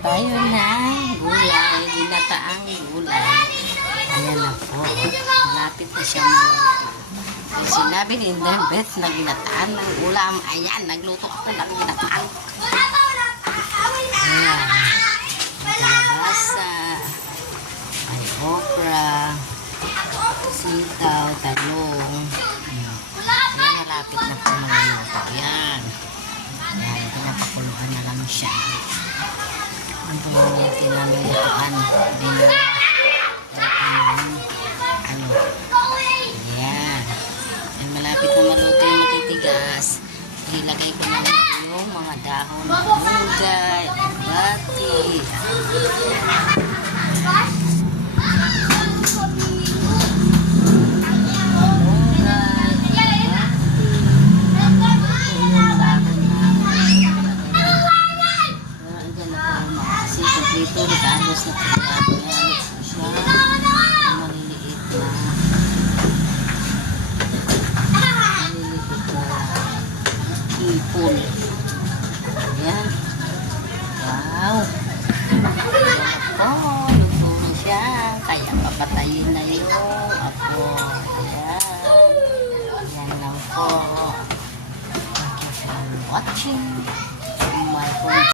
tayo ng gulay, ginataang gulay. Ayan na po. Malapit na siya maluto. So, sinabi ni Beth na ginataan ng ulam. Ayan, nagluto ako ng ginataan. Ayan. May kalabasa, may okra, sitaw, talong. Ayan, malapit na po maluto. Ayan. Ayan, pinapakuluan na lang siya. Ang pumilitin namin lutuan. Ayan. Ayan, malapit na maluto yung matitigas. Ilagay ko na yung mga dahon ng malunggay, bati. Dito, nakaayos na po. Ayos na siya. Maliliit na ipon. Ayan. Wow. Ako, luto na siya. Kaya papatayin na yung ako. Ayan. Ayan lang po. Thank you for watching.